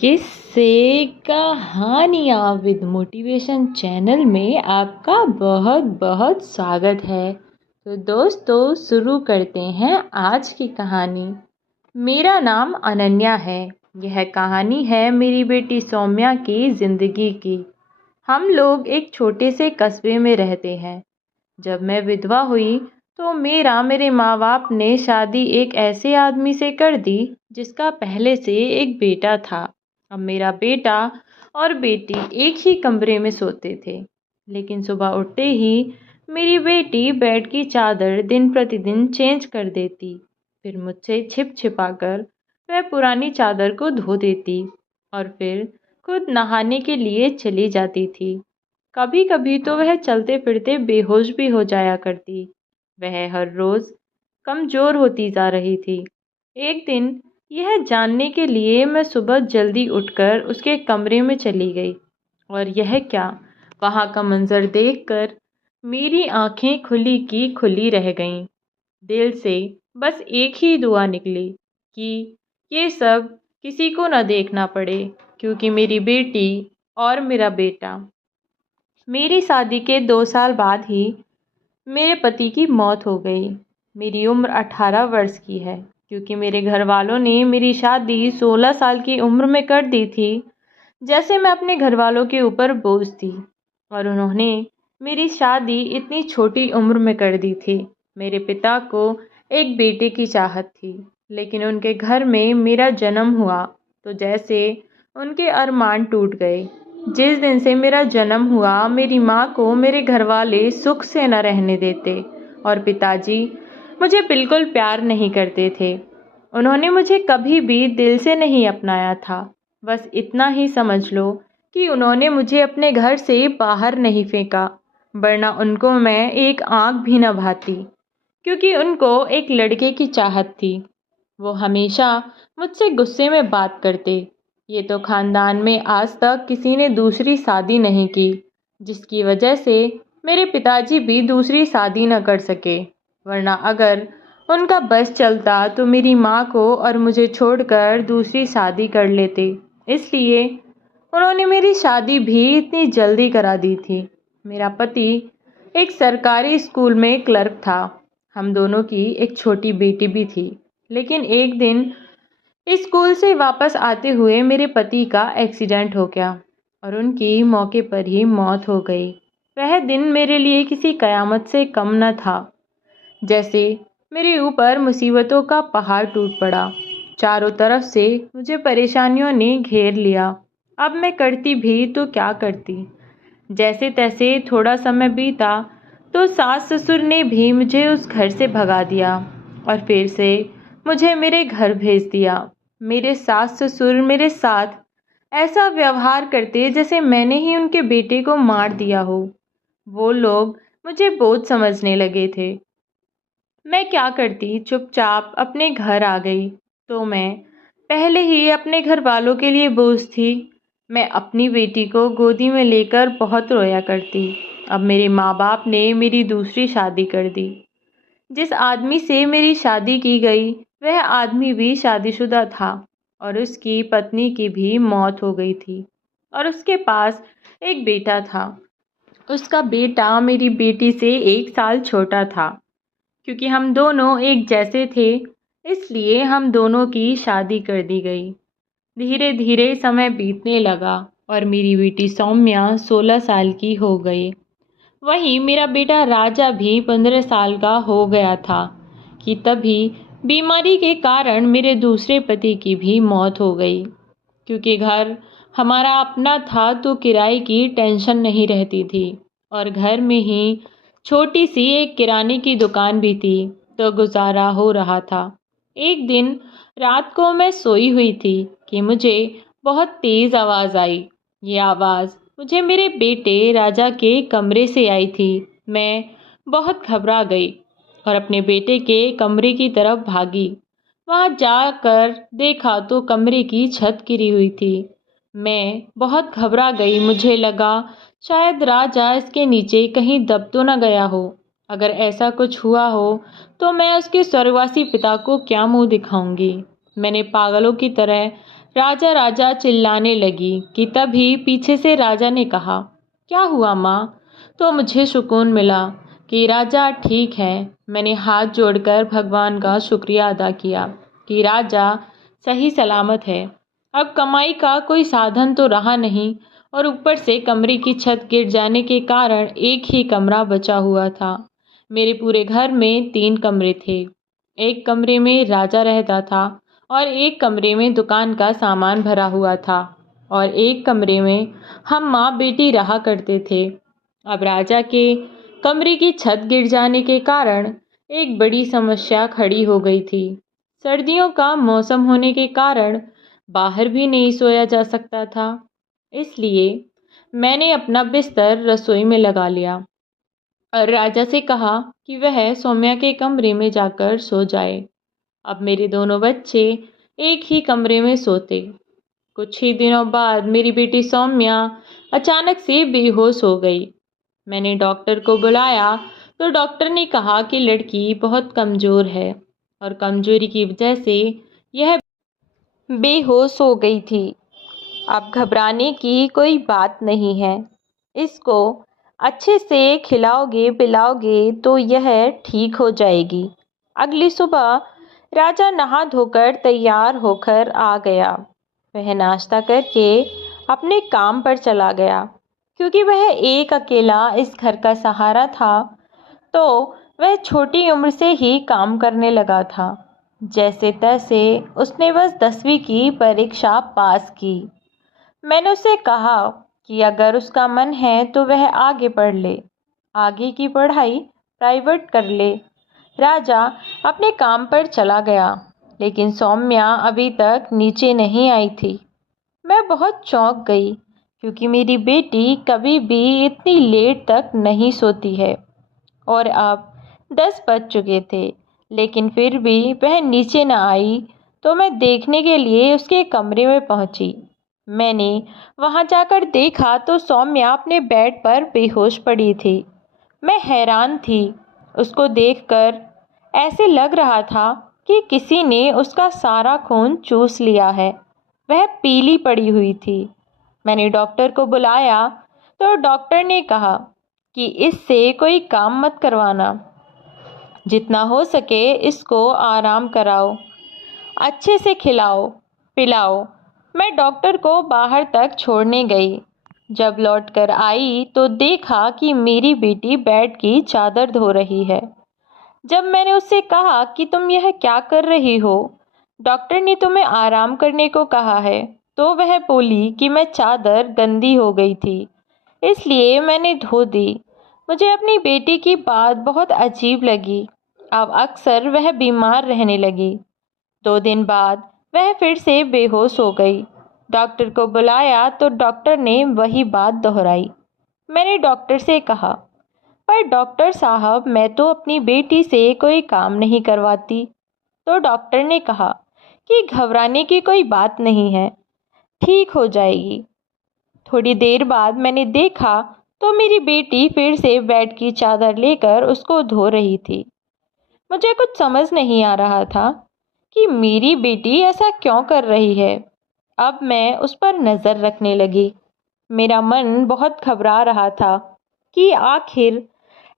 किस्से कहानियाँ with motivation channel में आपका बहुत बहुत स्वागत है। तो दोस्तों शुरू करते हैं आज की कहानी। मेरा नाम अनन्या है। यह कहानी है मेरी बेटी सौम्या की ज़िंदगी की। हम लोग एक छोटे से कस्बे में रहते हैं। जब मैं विधवा हुई तो मेरे माँ बाप ने शादी एक ऐसे आदमी से कर दी जिसका पहले से एक बेटा था। अब मेरा बेटा और बेटी एक ही कमरे में सोते थे, लेकिन सुबह उठते ही मेरी बेटी बेड की चादर दिन प्रतिदिन चेंज कर देती। फिर मुझसे छिप छिपा कर वह पुरानी चादर को धो देती और फिर खुद नहाने के लिए चली जाती थी। कभी कभी तो वह चलते फिरते बेहोश भी हो जाया करती। वह हर रोज़ कमज़ोर होती जा रही थी। एक दिन यह जानने के लिए मैं सुबह जल्दी उठकर उसके कमरे में चली गई, और यह क्या, वहाँ का मंजर देखकर मेरी आंखें खुली की खुली रह गईं। दिल से बस एक ही दुआ निकली कि ये सब किसी को न देखना पड़े, क्योंकि मेरी बेटी और मेरा बेटा। मेरी शादी के 2 साल बाद ही मेरे पति की मौत हो गई। मेरी उम्र 18 वर्ष की है, क्योंकि मेरे घर वालों ने मेरी शादी 16 साल की उम्र में कर दी थी। जैसे मैं अपने घर वालों के ऊपर बोझ थी, और उन्होंने मेरी शादी इतनी छोटी उम्र में कर दी थी। मेरे पिता को एक बेटे की चाहत थी, लेकिन उनके घर में मेरा जन्म हुआ तो जैसे उनके अरमान टूट गए। जिस दिन से मेरा जन्म हुआ, मेरी माँ को मेरे घर वाले सुख से न रहने देते, और पिताजी मुझे बिल्कुल प्यार नहीं करते थे। उन्होंने मुझे कभी भी दिल से नहीं अपनाया था। बस इतना ही समझ लो कि उन्होंने मुझे अपने घर से बाहर नहीं फेंका, वरना उनको मैं एक आँख भी न भाती, क्योंकि उनको एक लड़के की चाहत थी। वो हमेशा मुझसे गुस्से में बात करते, ये तो खानदान में आज तक किसी ने दूसरी शादी नहीं की, जिसकी वजह से मेरे पिताजी भी दूसरी शादी न कर सके। वरना अगर उनका बस चलता तो मेरी माँ को और मुझे छोड़कर दूसरी शादी कर लेते। इसलिए उन्होंने मेरी शादी भी इतनी जल्दी करा दी थी। मेरा पति एक सरकारी स्कूल में क्लर्क था। हम दोनों की एक छोटी बेटी भी थी, लेकिन एक दिन स्कूल से वापस आते हुए मेरे पति का एक्सीडेंट हो गया और उनकी मौके पर ही मौत हो गई। वह दिन मेरे लिए किसी कयामत से कम न था। जैसे मेरे ऊपर मुसीबतों का पहाड़ टूट पड़ा। चारों तरफ से मुझे परेशानियों ने घेर लिया। अब मैं करती भी तो क्या करती। जैसे तैसे थोड़ा समय बीता तो सास ससुर ने भी मुझे उस घर से भगा दिया और फिर से मुझे मेरे घर भेज दिया। मेरे सास ससुर मेरे साथ ऐसा व्यवहार करते जैसे मैंने ही उनके बेटे को मार दिया हो। वो लोग मुझे बोझ समझने लगे थे। मैं क्या करती, चुपचाप अपने घर आ गई। तो मैं पहले ही अपने घर वालों के लिए बोझ थी। मैं अपनी बेटी को गोदी में लेकर बहुत रोया करती। अब मेरे माँ बाप ने मेरी दूसरी शादी कर दी। जिस आदमी से मेरी शादी की गई वह आदमी भी शादीशुदा था, और उसकी पत्नी की भी मौत हो गई थी, और उसके पास एक बेटा था। उसका बेटा मेरी बेटी से 1 साल छोटा था। क्योंकि हम दोनों एक जैसे थे, इसलिए हम दोनों की शादी कर दी गई। धीरे धीरे समय बीतने लगा और मेरी बेटी सौम्या 16 साल की हो गई। वहीं मेरा बेटा राजा भी 15 साल का हो गया था कि तभी बीमारी के कारण मेरे दूसरे पति की भी मौत हो गई। क्योंकि घर हमारा अपना था तो किराए की टेंशन नहीं रहती थी, और घर में ही छोटी सी एक किराने की दुकान भी थी, तो गुजारा हो रहा था। एक दिन रात को मैं सोई हुई थी कि मुझे बहुत तेज़ आवाज़ आई। ये आवाज़ मुझे मेरे बेटे राजा के कमरे से आई थी। मैं बहुत घबरा गई और अपने बेटे के कमरे की तरफ भागी। वहाँ जाकर देखा तो कमरे की छत गिरी हुई थी। मैं बहुत घबरा गई। मुझे लगा शायद राजा इसके नीचे कहीं दब तो न गया हो। अगर ऐसा कुछ हुआ हो तो मैं उसके स्वर्गवासी पिता को क्या मुंह दिखाऊंगी। मैंने पागलों की तरह राजा राजा चिल्लाने लगी कि तभी पीछे से राजा ने कहा, क्या हुआ माँ? तो मुझे सुकून मिला कि राजा ठीक है। मैंने हाथ जोड़कर भगवान का शुक्रिया अदा किया कि राजा सही सलामत है। अब कमाई का कोई साधन तो रहा नहीं और ऊपर से कमरे की छत गिर जाने के कारण एक ही कमरा बचा हुआ था। मेरे पूरे घर में 3 कमरे थे। एक कमरे में राजा रहता था और एक कमरे में दुकान का सामान भरा हुआ था और एक कमरे में हम माँ बेटी रहा करते थे। अब राजा के कमरे की छत गिर जाने के कारण एक बड़ी समस्या खड़ी हो गई थी। सर्दियों का मौसम होने के कारण बाहर भी नहीं सोया जा सकता था। इसलिए मैंने अपना बिस्तर रसोई में लगा लिया और राजा से कहा कि वह सौम्या के कमरे में जाकर सो जाए। अब मेरे दोनों बच्चे एक ही कमरे में सोते। कुछ ही दिनों बाद मेरी बेटी सौम्या अचानक से बेहोश हो गई। मैंने डॉक्टर को बुलाया तो डॉक्टर ने कहा कि लड़की बहुत कमज़ोर है और कमज़ोरी की वजह से यह बेहोश हो गई थी। अब घबराने की कोई बात नहीं है। इसको अच्छे से खिलाओगे पिलाओगे तो यह ठीक हो जाएगी। अगली सुबह राजा नहा धोकर तैयार होकर आ गया। वह नाश्ता करके अपने काम पर चला गया। क्योंकि वह एक अकेला इस घर का सहारा था तो वह छोटी उम्र से ही काम करने लगा था। जैसे तैसे उसने बस 10वीं की परीक्षा पास की। मैंने उसे कहा कि अगर उसका मन है तो वह आगे पढ़ ले, आगे की पढ़ाई प्राइवेट कर ले। राजा अपने काम पर चला गया लेकिन सौम्या अभी तक नीचे नहीं आई थी। मैं बहुत चौंक गई क्योंकि मेरी बेटी कभी भी इतनी लेट तक नहीं सोती है और अब 10 बज चुके थे लेकिन फिर भी वह नीचे न आई। तो मैं देखने के लिए उसके कमरे में पहुंची। मैंने वहां जाकर देखा तो सौम्या अपने बेड पर बेहोश पड़ी थी। मैं हैरान थी। उसको देखकर ऐसे लग रहा था कि किसी ने उसका सारा खून चूस लिया है। वह पीली पड़ी हुई थी। मैंने डॉक्टर को बुलाया तो डॉक्टर ने कहा कि इससे कोई काम मत करवाना, जितना हो सके इसको आराम कराओ, अच्छे से खिलाओ पिलाओ। मैं डॉक्टर को बाहर तक छोड़ने गई। जब लौटकर आई तो देखा कि मेरी बेटी बेड की चादर धो रही है। जब मैंने उससे कहा कि तुम यह क्या कर रही हो, डॉक्टर ने तुम्हें आराम करने को कहा है, तो वह बोली कि मैं चादर गंदी हो गई थी इसलिए मैंने धो दी। मुझे अपनी बेटी की बात बहुत अजीब लगी। अब अक्सर वह बीमार रहने लगी। 2 दिन बाद वह फिर से बेहोश हो गई। डॉक्टर को बुलाया तो डॉक्टर ने वही बात दोहराई। मैंने डॉक्टर से कहा, पर डॉक्टर साहब मैं तो अपनी बेटी से कोई काम नहीं करवाती। तो डॉक्टर ने कहा कि घबराने की कोई बात नहीं है, ठीक हो जाएगी। थोड़ी देर बाद मैंने देखा तो मेरी बेटी फिर से बेड की चादर लेकर उसको धो रही थी। मुझे कुछ समझ नहीं आ रहा था कि मेरी बेटी ऐसा क्यों कर रही है। अब मैं उस पर नज़र रखने लगी। मेरा मन बहुत घबरा रहा था कि आखिर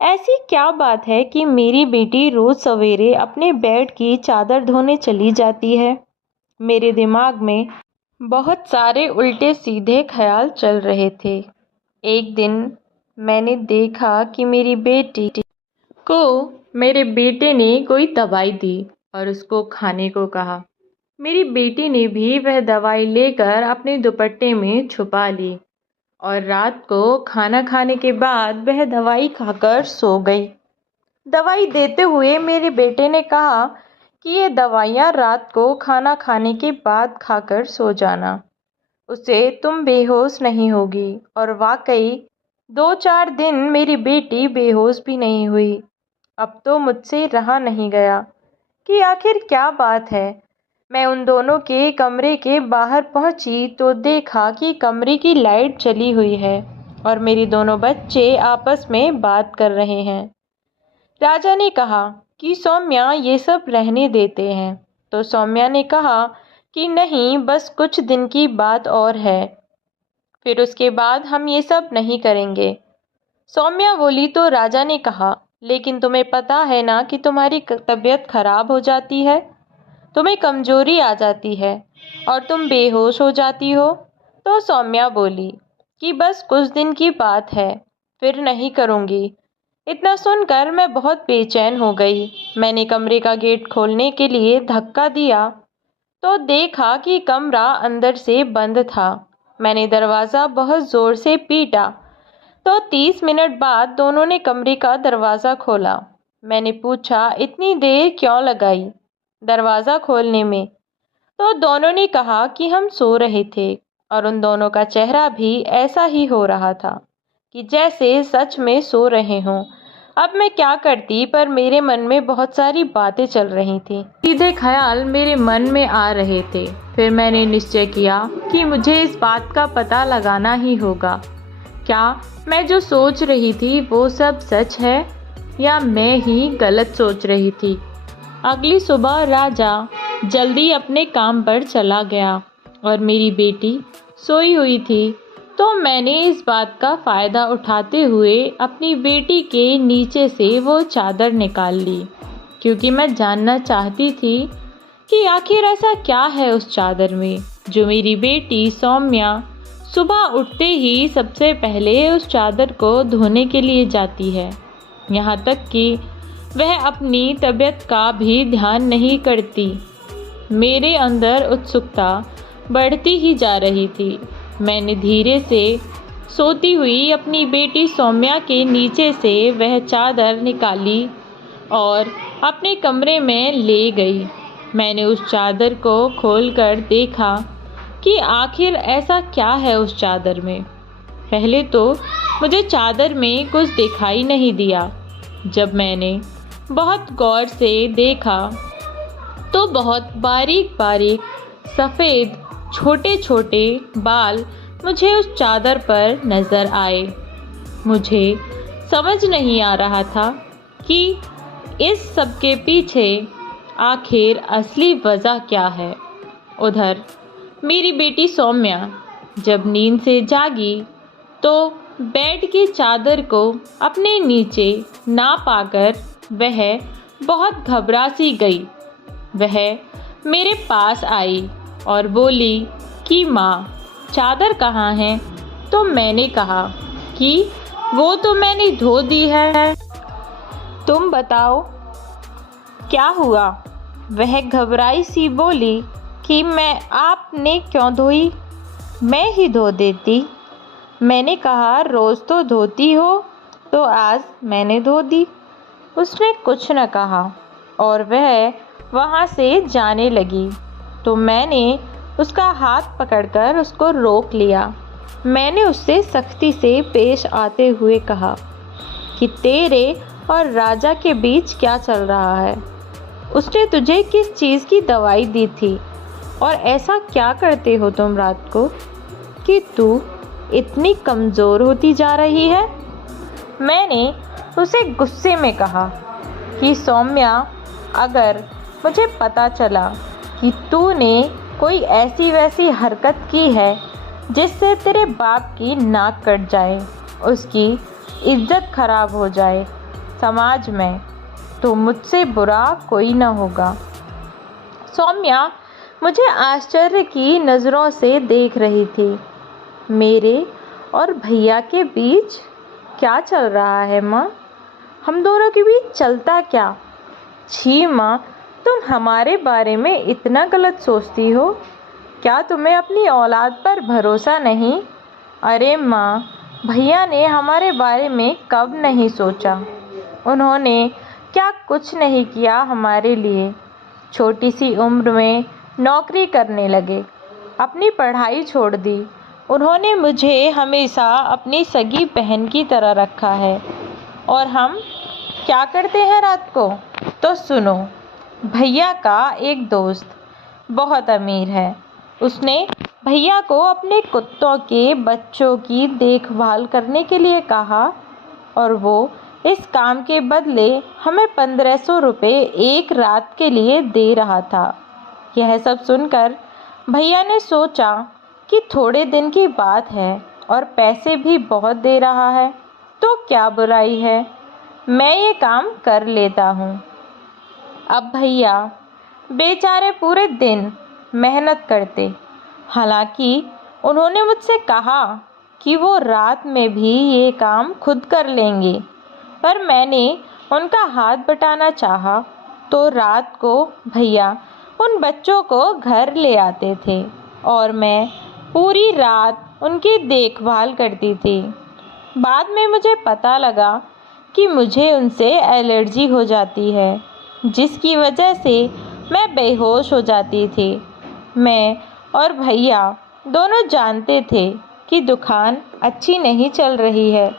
ऐसी क्या बात है कि मेरी बेटी रोज़ सवेरे अपने बेड की चादर धोने चली जाती है। मेरे दिमाग में बहुत सारे उल्टे सीधे ख्याल चल रहे थे। एक दिन मैंने देखा कि मेरी बेटी को मेरे बेटे ने कोई दवाई दी और उसको खाने को कहा। मेरी बेटी ने भी वह दवाई लेकर अपने दुपट्टे में छुपा ली और रात को खाना खाने के बाद वह दवाई खाकर सो गई। दवाई देते हुए मेरे बेटे ने कहा कि ये दवाइयाँ रात को खाना खाने के बाद खाकर सो जाना, उससे तुम बेहोश नहीं होगी। और वाकई 2-4 दिन मेरी बेटी बेहोश भी नहीं हुई। अब तो मुझसे रहा नहीं गया कि आखिर क्या बात है। मैं उन दोनों के कमरे के बाहर पहुंची तो देखा कि कमरे की लाइट चली हुई है और मेरे दोनों बच्चे आपस में बात कर रहे हैं। राजा ने कहा कि सौम्या ये सब रहने देते हैं। तो सौम्या ने कहा कि नहीं, बस कुछ दिन की बात और है, फिर उसके बाद हम ये सब नहीं करेंगे। सौम्या बोली तो राजा ने कहा, लेकिन तुम्हें पता है ना कि तुम्हारी तबीयत खराब हो जाती है, तुम्हें कमजोरी आ जाती है और तुम बेहोश हो जाती हो। तो सौम्या बोली कि बस कुछ दिन की बात है, फिर नहीं करूँगी। इतना सुनकर मैं बहुत बेचैन हो गई। मैंने कमरे का गेट खोलने के लिए धक्का दिया तो देखा कि कमरा अंदर से बंद था। मैंने दरवाज़ा बहुत ज़ोर से पीटा तो 30 मिनट बाद दोनों ने कमरे का दरवाज़ा खोला। मैंने पूछा, इतनी देर क्यों लगाई दरवाज़ा खोलने में? तो दोनों ने कहा कि हम सो रहे थे और उन दोनों का चेहरा भी ऐसा ही हो रहा था कि जैसे सच में सो रहे हों। अब मैं क्या करती, पर मेरे मन में बहुत सारी बातें चल रही थीं। सीधे ख्याल मेरे मन में आ रहे थे। फिर मैंने निश्चय किया कि मुझे इस बात का पता लगाना ही होगा। क्या मैं जो सोच रही थी वो सब सच है या मैं ही गलत सोच रही थी? अगली सुबह राजा जल्दी अपने काम पर चला गया और मेरी बेटी सोई हुई थी। तो मैंने इस बात का फ़ायदा उठाते हुए अपनी बेटी के नीचे से वो चादर निकाल ली, क्योंकि मैं जानना चाहती थी कि आखिर ऐसा क्या है उस चादर में जो मेरी बेटी सौम्या सुबह उठते ही सबसे पहले उस चादर को धोने के लिए जाती है। यहाँ तक कि वह अपनी तबीयत का भी ध्यान नहीं करती। मेरे अंदर उत्सुकता बढ़ती ही जा रही थी। मैंने धीरे से सोती हुई अपनी बेटी सौम्या के नीचे से वह चादर निकाली और अपने कमरे में ले गई। मैंने उस चादर को खोलकर देखा कि आखिर ऐसा क्या है उस चादर में। पहले तो मुझे चादर में कुछ दिखाई नहीं दिया। जब मैंने बहुत गौर से देखा तो बहुत बारीक बारीक सफ़ेद छोटे छोटे बाल मुझे उस चादर पर नज़र आए। मुझे समझ नहीं आ रहा था कि इस सब के पीछे आखिर असली वजह क्या है। उधर मेरी बेटी सौम्या जब नींद से जागी तो बेड की चादर को अपने नीचे ना पाकर वह बहुत घबरा सी गई। वह मेरे पास आई और बोली कि माँ, चादर कहाँ है? तो मैंने कहा कि वो तो मैंने धो दी है, तुम बताओ क्या हुआ? वह घबराई सी बोली कि आपने क्यों धोई, मैं ही धो देती। मैंने कहा, रोज़ तो धोती हो, तो आज मैंने धो दी। उसने कुछ न कहा और वह वहाँ से जाने लगी। तो मैंने उसका हाथ पकड़कर उसको रोक लिया। मैंने उससे सख्ती से पेश आते हुए कहा कि तेरे और राजा के बीच क्या चल रहा है? उसने तुझे किस चीज़ की दवाई दी थी और ऐसा क्या करते हो तुम रात को कि तू इतनी कमज़ोर होती जा रही है? मैंने उसे गुस्से में कहा कि सौम्या, अगर मुझे पता चला कि तूने कोई ऐसी वैसी हरकत की है जिससे तेरे बाप की नाक कट जाए, उसकी इज्जत खराब हो जाए समाज में, तो मुझसे बुरा कोई न होगा। सौम्या मुझे आश्चर्य की नज़रों से देख रही थी। मेरे और भैया के बीच क्या चल रहा है माँ? हम दोनों के बीच चलता क्या? छी माँ, तुम हमारे बारे में इतना गलत सोचती हो। क्या तुम्हें अपनी औलाद पर भरोसा नहीं? अरे माँ, भैया ने हमारे बारे में कब नहीं सोचा? उन्होंने क्या कुछ नहीं किया हमारे लिए? छोटी सी उम्र में नौकरी करने लगे, अपनी पढ़ाई छोड़ दी। उन्होंने मुझे हमेशा अपनी सगी बहन की तरह रखा है। और हम क्या करते हैं रात को? तो सुनो, भैया का एक दोस्त बहुत अमीर है। उसने भैया को अपने कुत्तों के बच्चों की देखभाल करने के लिए कहा और वो इस काम के बदले हमें 1500 रुपये एक रात के लिए दे रहा था। यह सब सुनकर भैया ने सोचा कि थोड़े दिन की बात है और पैसे भी बहुत दे रहा है, तो क्या बुराई है, मैं ये काम कर लेता हूँ। अब भैया बेचारे पूरे दिन मेहनत करते। हालांकि उन्होंने मुझसे कहा कि वो रात में भी ये काम खुद कर लेंगे, पर मैंने उनका हाथ बटाना चाहा तो रात को भैया उन बच्चों को घर ले आते थे और मैं पूरी रात उनकी देखभाल करती थी। बाद में मुझे पता लगा कि मुझे उनसे एलर्जी हो जाती है, जिसकी वजह से मैं बेहोश हो जाती थी। मैं और भैया दोनों जानते थे कि दुकान अच्छी नहीं चल रही है,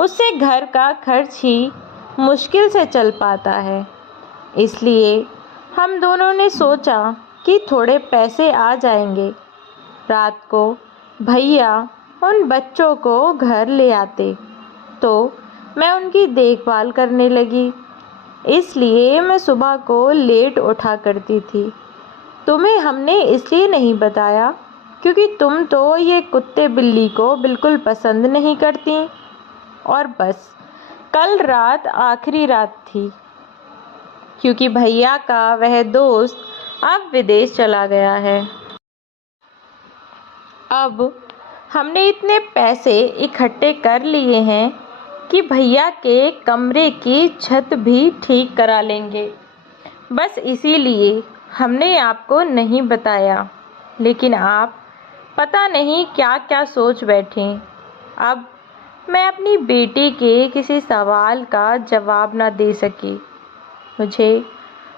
उससे घर का खर्च ही मुश्किल से चल पाता है। इसलिए हम दोनों ने सोचा कि थोड़े पैसे आ जाएंगे। रात को भैया उन बच्चों को घर ले आते तो मैं उनकी देखभाल करने लगी। इसलिए मैं सुबह को लेट उठा करती थी। तुम्हें हमने इसलिए नहीं बताया क्योंकि तुम तो ये कुत्ते बिल्ली को बिल्कुल पसंद नहीं करती। और बस कल रात आखिरी रात थी, क्योंकि भैया का वह दोस्त अब विदेश चला गया है। अब हमने इतने पैसे इकट्ठे कर लिए हैं कि भैया के कमरे की छत भी ठीक करा लेंगे। बस इसीलिए हमने आपको नहीं बताया, लेकिन आप पता नहीं क्या क्या सोच बैठे। अब मैं अपनी बेटी के किसी सवाल का जवाब ना दे सकी। मुझे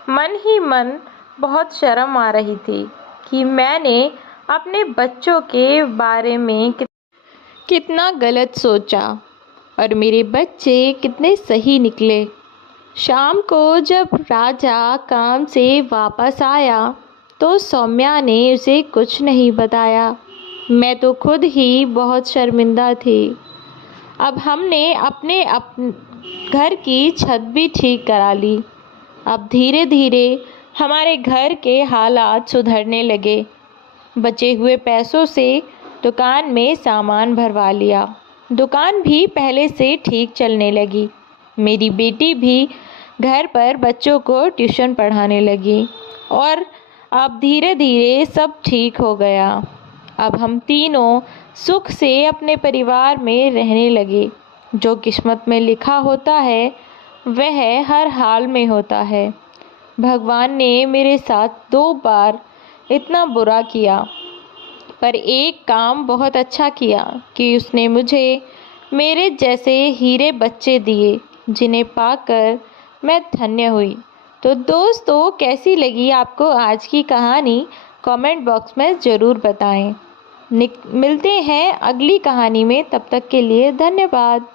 मन ही मन बहुत शर्म आ रही थी कि मैंने अपने बच्चों के बारे में कितना गलत सोचा और मेरे बच्चे कितने सही निकले। शाम को जब राजा काम से वापस आया तो सौम्या ने उसे कुछ नहीं बताया। मैं तो खुद ही बहुत शर्मिंदा थी। अब हमने अपने घर की छत भी ठीक करा ली। अब धीरे धीरे हमारे घर के हालात सुधरने लगे। बचे हुए पैसों से दुकान में सामान भरवा लिया। दुकान भी पहले से ठीक चलने लगी। मेरी बेटी भी घर पर बच्चों को ट्यूशन पढ़ाने लगी और अब धीरे धीरे सब ठीक हो गया। अब हम तीनों सुख से अपने परिवार में रहने लगे। जो किस्मत में लिखा होता है वह हर हाल में होता है। भगवान ने मेरे साथ 2 बार इतना बुरा किया, पर एक काम बहुत अच्छा किया कि उसने मुझे मेरे जैसे हीरे बच्चे दिए, जिन्हें पाकर मैं धन्य हुई। तो दोस्तों, कैसी लगी आपको आज की कहानी, कमेंट बॉक्स में ज़रूर बताएं। मिलते हैं अगली कहानी में, तब तक के लिए धन्यवाद।